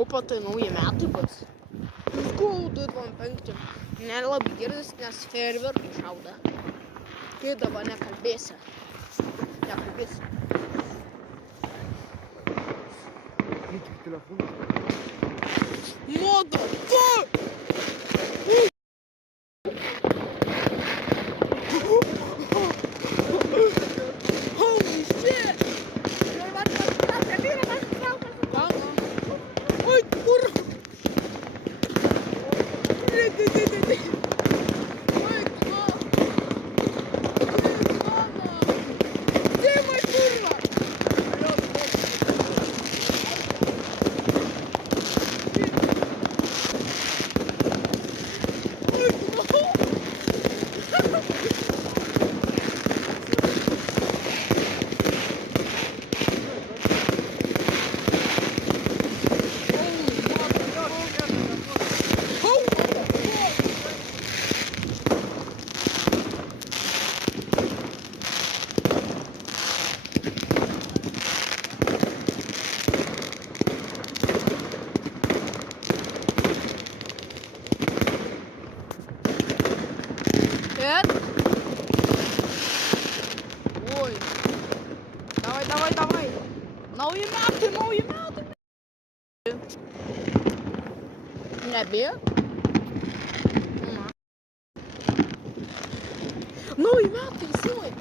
Opa, tai nauji metai pats. Skaudu 25. Nelabai girdis, nes fejerverkai šauda. Kai dabar nekalbėsi. Modo! Holy shit! Oi, kur? Ой. Давай. Nauji metai. Nebėg. Nauji metai, simai.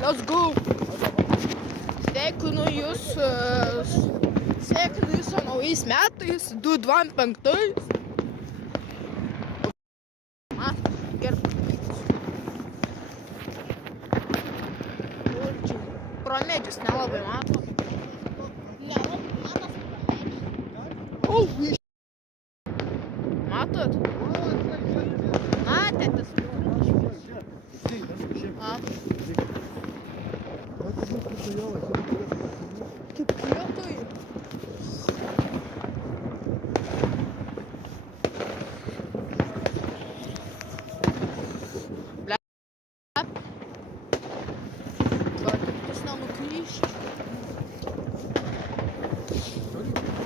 Let's go. Sveikinu jūs su naujais metais, 2025. Pro medžius nelabai mato. Matot? Matėte? Kaip vietoj.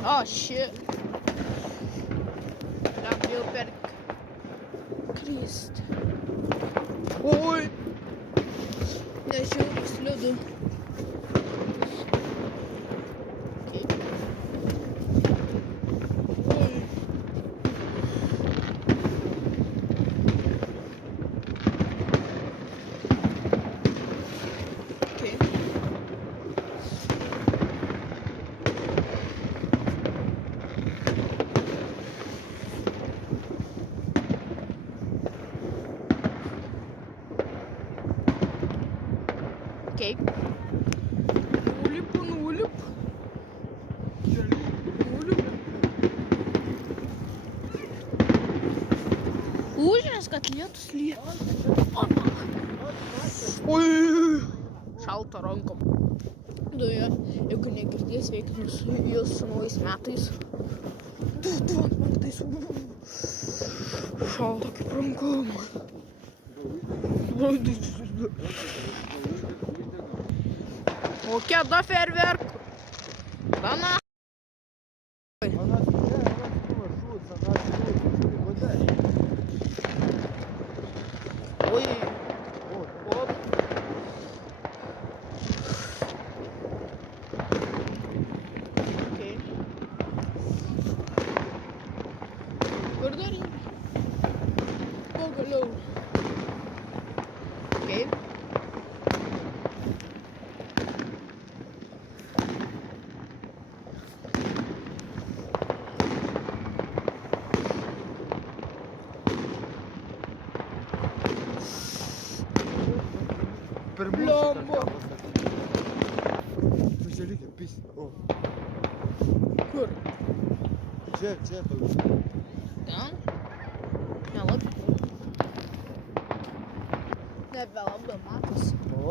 Oh shit. Bijau per kryst. Oi. Nežiūrėjau slidu. Okay. Nulipu. Užės, kad lietus lyja. Oi. Šalta rankom. Duja, jeigu negirdės, sveikinu su jūs su naujais metais. 2025. Šalta kaip rankom. Kokia da fejerverkų? Da na. Blemba. Pažiūrėkit, pis. O, Kur? čia, tau. Ten? Nelabai. Nebelabai matosi. O,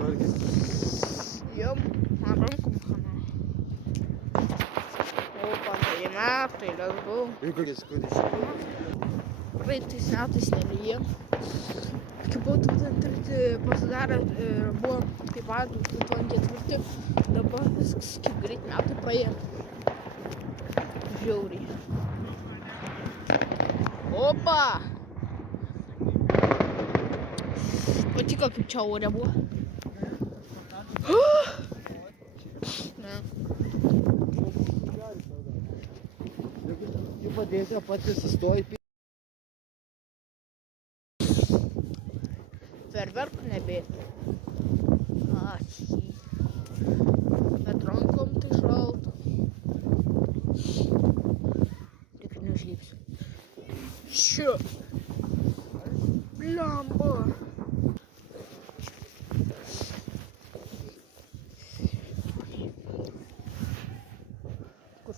vargis. Jom, man rankom chana. O, pandai metai, let's go. Įgūdis, kūdis. Praeitais metais nelyja. Kai buvo 2003 pasidarė, buvo kaip pat 2004, dabar viskas kaip greit metai praėjo. Žiauriai. Opa! Patiko kaip čia ore buvo. Ne. Jų padėti, pats sustoji. Ferverkų nebėra. Ačiū. Bet rankom tai šalta. Tik neužlipsiu. Čia. Blemba. Kur?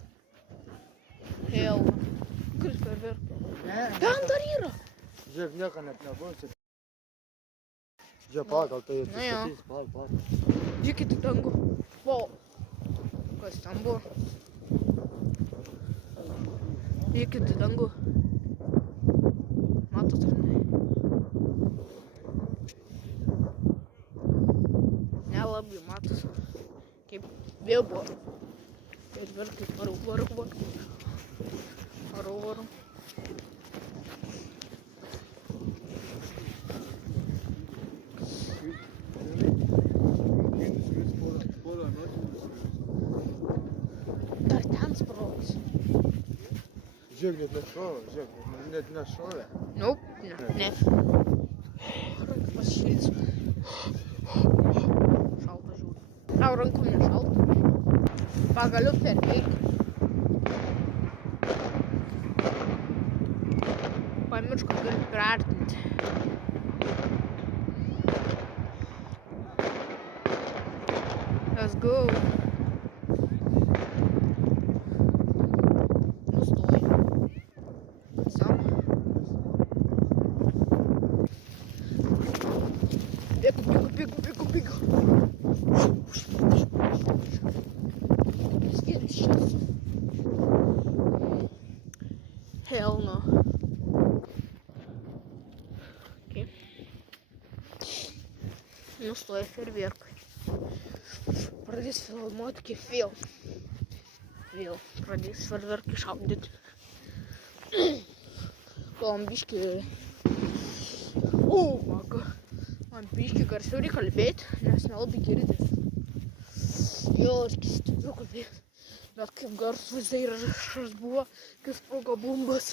Hell. Kur ferverkų? Ten dar yra. Žiūrėk, nieko net nebuvo. Žiūrėk, pagal, tai Na jo. atsistatys, pagal. Žiūrėkit į dangų. Wow. Kas ten buvo? Žiūrėkit į dangų. Matot ar ne? Nelabai matos. Kaip vėl buvo. Ir vėl kaip varau. Varau. Dar ten sprogs. Žiūrėk, net nešovė, net nešovė. Nope, ne. Ranką pasišilsiu. Šalta žiūri. Tau rankom nešalta. Pagaliau ferverkai. Pamiršk, kad gali priartinti. Let's go. Nustoji. Sam. Bėgu. Skėlis šias. Hell no. Okay. Nustoja ferverkai. Pradės filmuoti kaip vėl. Pradės ferverkai šaudyti. Man biški... Oh my god. Man biški garsiau reikia kalbėti, nes nelabai girdės. Jo, aš stipriau kalbėti. Bet kaip garsus įrašas buvo, kai sprogo bombas.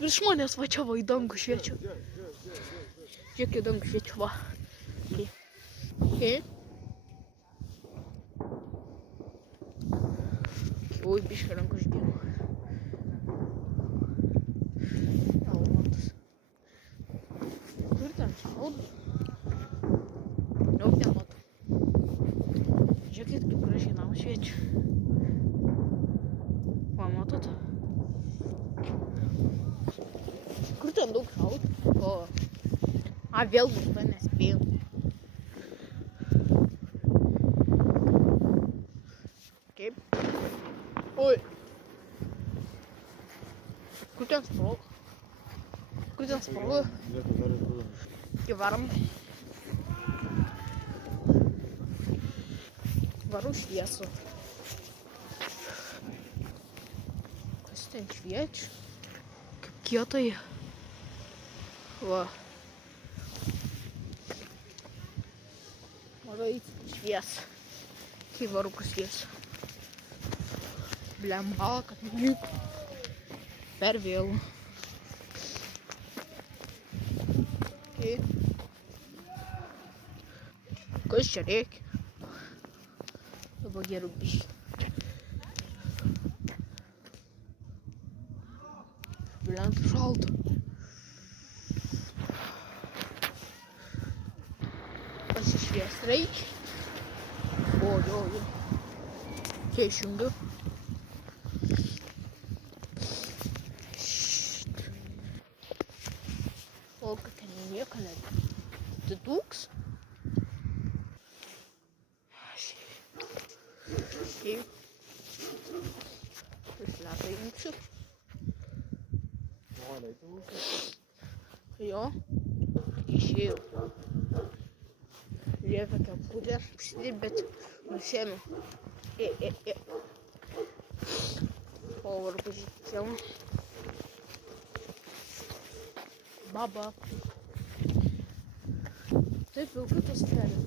Virš manęs va čia va į dangų šviečia. Žiūrėk, į dangų šviečia va. Okay. Oi, biški rankų žbėjau. Kur ten šaudo? Daug nematau. Žiūrėkit, kaip gražiai nam šviečia. Va, matot? Kur ten daug šaudo? O. A, vėl nusta nespėjau. Kaip? Oi. Kur ten sprogo? Kai varom. Varu šviesų. Kas ten šviečia? Kaip kietai. Va. Varai šviesą. Kai varu šviesą. Blemba, kad juk. Per vėlų. Okay. Kas čia reikia? Dabar geriau biškį. Blemba, šalta. Pasišvies reikia. Jo. Čia išjungiu. O, kad ten nieko netitūks. Šiaip. Išlepia jungsiu. Jo. Išėjau. Liepia kepurę apsidėt, bet nusėmiau. O, varbu žiūrėjau. Baba. Taip ilgai pasidarė.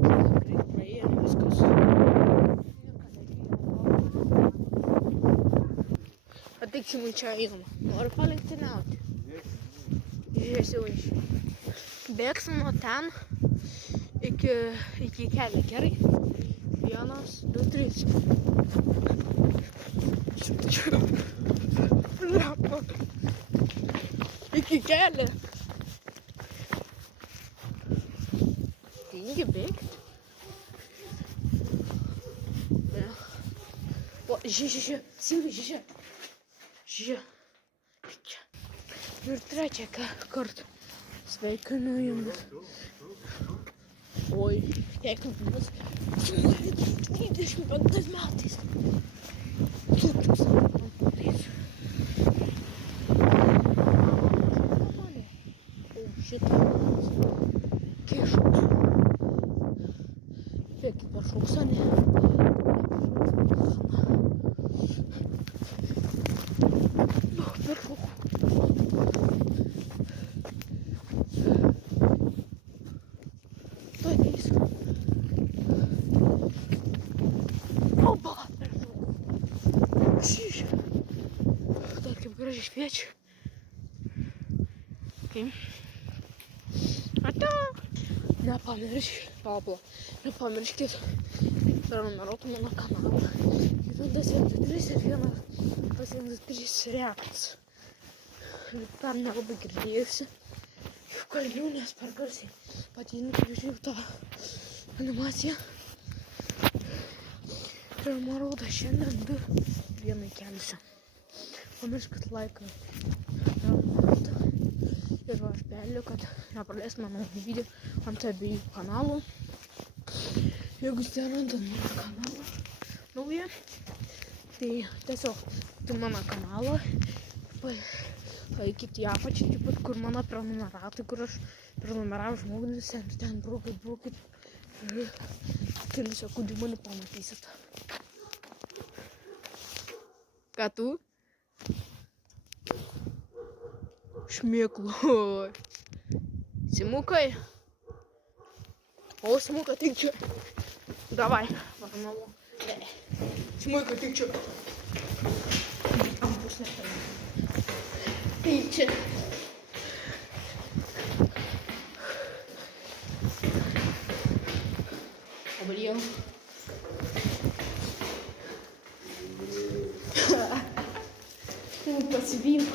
Greit praėjo viskas. Ateik čia man čia einama. Noriu palenktyniauti. Žiūrėsiu iš. Bėgsim nuo ten iki kelio, gerai? 1, 2, 3. Iki kelio. Tingi bėgti. O, žiūrėk, žiūrėk. Ir trečią kartą sveikinu jums. Oi, sveikinimas 25 metais. 2005. O, šitą kišus. Kiek per šauksonį. Gražiai šviečia. Okay. Ata! Nepamirškit prenumeruoti mano kanalą. Kitas 3 ir 1 reakcijas. Tam nelabai girdėjusi. Kalbėjau, nes per garsiai patyniu, kad žiūrėjau tą animaciją. Prenumeruota šiandien 2 vienai kelsiu. Pamirškit laiką ir varpelį, kad nepraleis mano video ant abiejų kanalų. Jeigu jūs randat mano kanalą naują, tai tiesiog mano kanalą paeikit į apačią, kur mano prenumeratai, kur aš prenumeravo žmogus, ten braukit ir kelių sekundžių mane pamatysit. Ką tu? Šmėkloj. Simukai. O, Simuka, tik čia. Davai, varom namo. Simuka, tik čia. Ampus nepaima. Tik čia. Obrėjau. Pasibijau.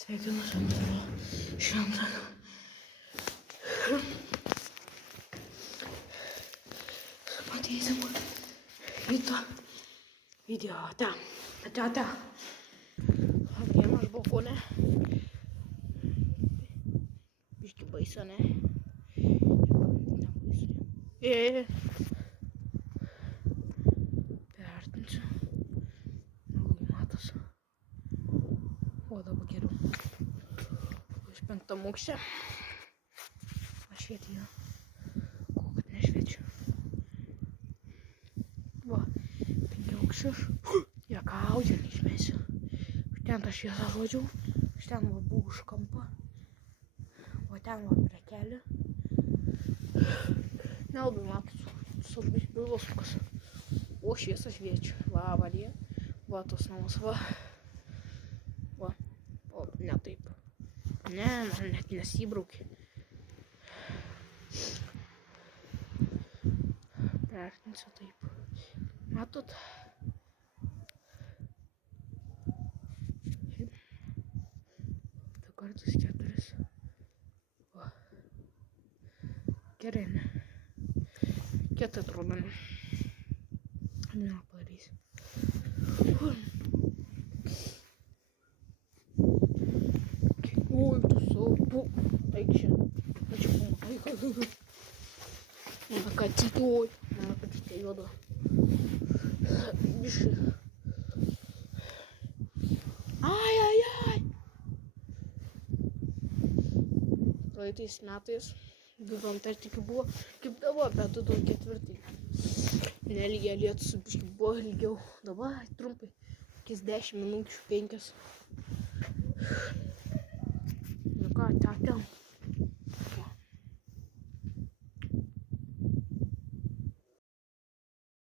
Sveikinu Santaro šventą. Matysim ryto video. Ate. Apėjom aš balkone. Biški baisu, ne? Nebaisu. Pertinsiu. Nelabai matos. O dabar geriau. Iš 5 aukšte. Aš švietėjau. Kol kad nešviečiu. Va, 5 aukščius. Juokauju, neišmesiu. Iš ten tą šviesą rodžiau. Iš ten va buvau už kampą. O ten va prie kelio. Nelabai matos. Svarbiai pilvoskas. O šviesą šviečia. Va, valė. Va, tos namas, va. Va. O, ne taip. Ne, man net nesibraukė. Pertinsiu taip. Matot? Du kartus 4. O. Gerai, ne? Kieta atrodo, ne? Ne, padarysiu. Oi, tu saupu. Eik čia. Ačiū, pamatai. Mano katytė, oi. Mano katytė juoda. Biškai. Ai. Praeitais metais, 2003 buvo, kaip dabar, bet 2004. Nelygiai lietus, biškai buvo ilgiau. Dabar trumpai, kokias 10 minučių, 5. Nu ką, ten.